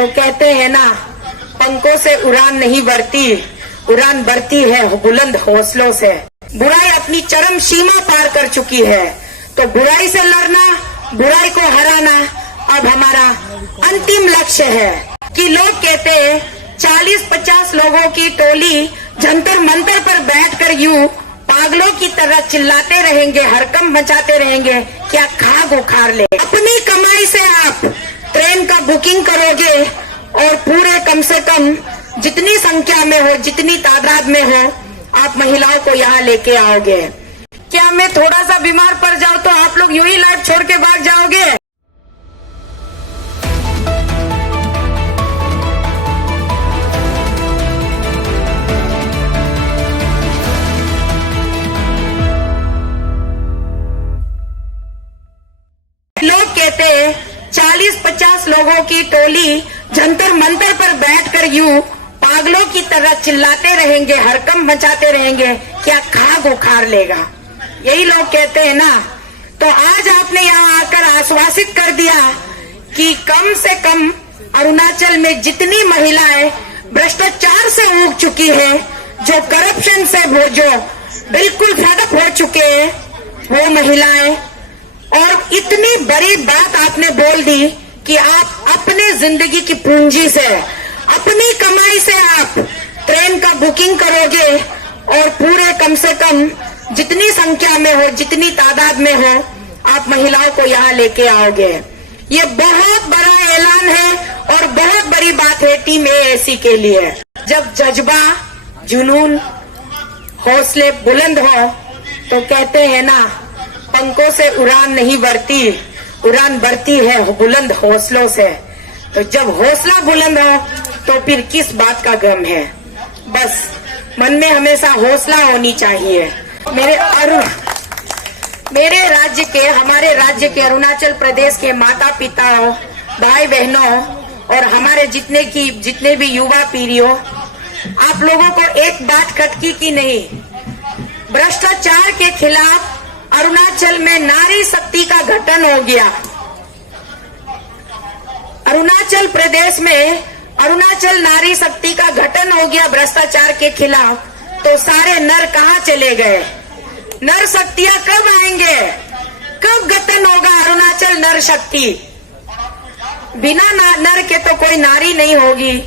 तो कहते हैं ना, पंखों से उड़ान नहीं बढ़ती, उड़ान बढ़ती है बुलंद हौसलों से। बुराई अपनी चरम सीमा पार कर चुकी है, तो बुराई से लड़ना, बुराई को हराना अब हमारा अंतिम लक्ष्य है। कि लोग कहते हैं 40-50 लोगों की टोली जंतर मंतर पर बैठकर यूं पागलों की तरह चिल्लाते रहेंगे, हरकम मचाते रहेंगे, क्या खाग उखाड़ ले। अपनी कमाई से आप ट्रेन का बुकिंग करोगे और पूरे कम से कम जितनी संख्या में हो, जितनी तादाद में हो, आप महिलाओं को यहाँ लेके आओगे। क्या मैं थोड़ा सा बीमार पड़ जाऊं तो आप लोग यूं ही लाइफ छोड़ के भाग जाओगे? लोग कहते हैं 40-50 लोगों की टोली जंतर मंतर पर बैठकर यूं पागलों की तरह चिल्लाते रहेंगे, हरकम मचाते रहेंगे, क्या खाग उखाड़ लेगा। यही लोग कहते हैं ना। तो आज आपने यहाँ आकर आश्वासित कर दिया कि कम से कम अरुणाचल में जितनी महिलाएं भ्रष्टाचार से ऊब चुकी है, जो करप्शन से जो बिल्कुल फडक हो चुके हैं, वो महिलाएं, और इतनी बड़ी बात आपने बोल दी कि आप अपने जिंदगी की पूंजी से, अपनी कमाई से आप ट्रेन का बुकिंग करोगे और पूरे कम से कम जितनी संख्या में हो, जितनी तादाद में हो, आप महिलाओं को यहाँ लेके आओगे। ये बहुत बड़ा ऐलान है और बहुत बड़ी बात है टीम एएसी के लिए। जब जज्बा, जुनून, हौसले बुलंद हो तो कहते हैं ना, पंखों से उड़ान नहीं बढ़ती, उड़ान बढ़ती है बुलंद हौसलों से। तो जब हौसला बुलंद हो तो फिर किस बात का गम है। बस मन में हमेशा हौसला होनी चाहिए। मेरे राज्य के, हमारे राज्य के अरुणाचल प्रदेश के माता पिताओं, भाई बहनों और हमारे जितने भी युवा पीढ़ियों, आप लोगों को एक बात खटकी की नहीं, भ्रष्टाचार के खिलाफ अरुणाचल में नारी शक्ति का गठन हो गया। अरुणाचल प्रदेश में अरुणाचल नारी शक्ति का गठन हो गया भ्रष्टाचार के खिलाफ। तो सारे नर कहाँ चले गए? नर शक्तियां कब आएंगे? कब गठन होगा अरुणाचल नर शक्ति? बिना नर के तो कोई नारी नहीं होगी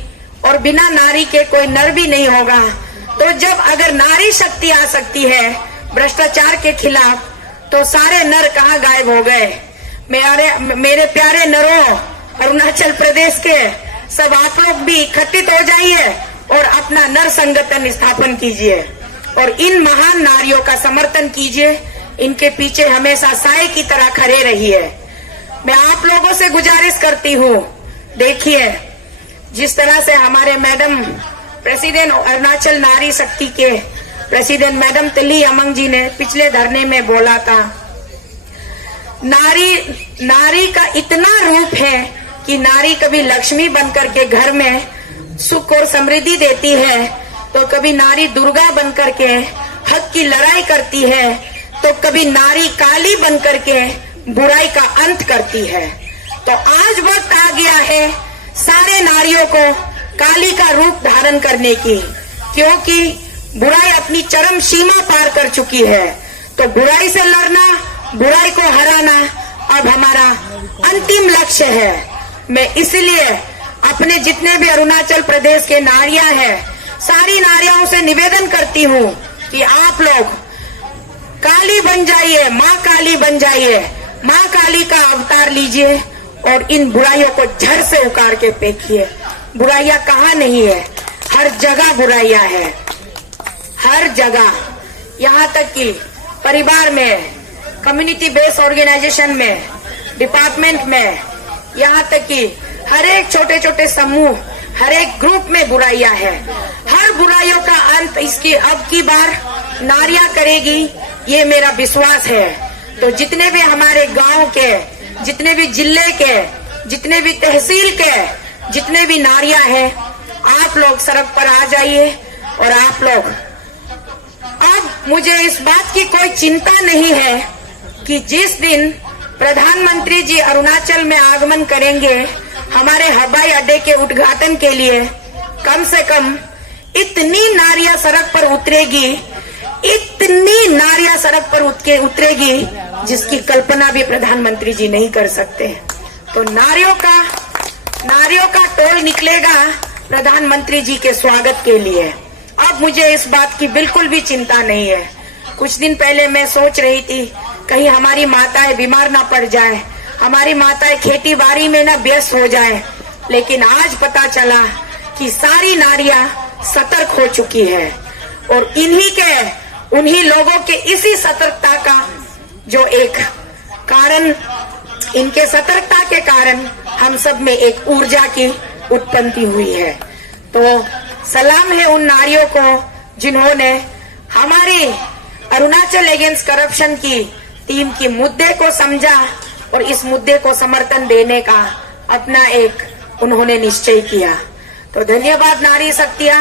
और बिना नारी के कोई नर भी नहीं होगा। तो जब अगर नारी शक्ति आ सकती है भ्रष्टाचार के खिलाफ, तो सारे नर कहाँ गायब हो गए? मेरे प्यारे नरों, अरुणाचल प्रदेश के सब आप लोग भी इकट्ठित हो जाइए और अपना नर संगठन स्थापन कीजिए और इन महान नारियों का समर्थन कीजिए। इनके पीछे हमेशा साए की तरह खड़े रहिए। मैं आप लोगों से गुजारिश करती हूँ, देखिए जिस तरह से हमारे मैडम प्रेसिडेंट अरुणाचल नारी शक्ति के प्रेसिडेंट मैडम तिल्ली अमंग जी ने पिछले धरने में बोला था, नारी का इतना रूप है कि नारी कभी लक्ष्मी बनकर के घर में सुख और समृद्धि देती है, तो कभी नारी दुर्गा बनकर के हक की लड़ाई करती है, तो कभी नारी काली बनकर के बुराई का अंत करती है। तो आज वक्त आ गया है सारे नारियों को काली का रूप धारण करने की, क्योंकि बुराई अपनी चरम सीमा पार कर चुकी है। तो बुराई से लड़ना, बुराई को हराना अब हमारा अंतिम लक्ष्य है। मैं इसलिए अपने जितने भी अरुणाचल प्रदेश के नारियां हैं, सारी नारियों से निवेदन करती हूँ कि आप लोग काली बन जाइए, माँ काली बन जाइए, माँ काली का अवतार लीजिए और इन बुराइयों को जड़ से उखाड़ के फेंकिए। बुराइयां कहाँ नहीं है, हर जगह बुराइयां है, हर जगह। यहाँ तक कि परिवार में, कम्युनिटी बेस्ड ऑर्गेनाइजेशन में, डिपार्टमेंट में, यहाँ तक कि हर एक छोटे छोटे समूह, हर एक ग्रुप में बुराइयां है। हर बुराइयों का अंत इसकी अब की बार नारियां करेगी, ये मेरा विश्वास है। तो जितने भी हमारे गांव के, जितने भी जिले के, जितने भी तहसील के, जितने भी नारियां हैं, आप लोग सड़क पर आ जाइए। और आप लोग, अब मुझे इस बात की कोई चिंता नहीं है कि जिस दिन प्रधानमंत्री जी अरुणाचल में आगमन करेंगे, हमारे हवाई अड्डे के उद्घाटन के लिए कम से कम इतनी नारियां सड़क पर उतरेगी, इतनी नारियां सड़क पर उतरेगी जिसकी कल्पना भी प्रधानमंत्री जी नहीं कर सकते। तो नारियों का टोल निकलेगा प्रधानमंत्री जी के स्वागत के लिए। अब मुझे इस बात की बिल्कुल भी चिंता नहीं है। कुछ दिन पहले मैं सोच रही थी कहीं हमारी माताएं बीमार ना पड़ जाए, हमारी माताएं खेती बाड़ी में ना व्यस्त हो जाए, लेकिन आज पता चला कि सारी नारियां सतर्क हो चुकी है और उन्हीं लोगों के इसी सतर्कता का जो एक कारण, इनके सतर्कता के कारण हम सब में एक ऊर्जा की उत्पत्ति हुई है। तो सलाम है उन नारियों को जिन्होंने हमारे अरुणाचल अगेंस्ट करप्शन की टीम की मुद्दे को समझा और इस मुद्दे को समर्थन देने का अपना एक उन्होंने निश्चय किया। तो धन्यवाद नारी शक्तियां।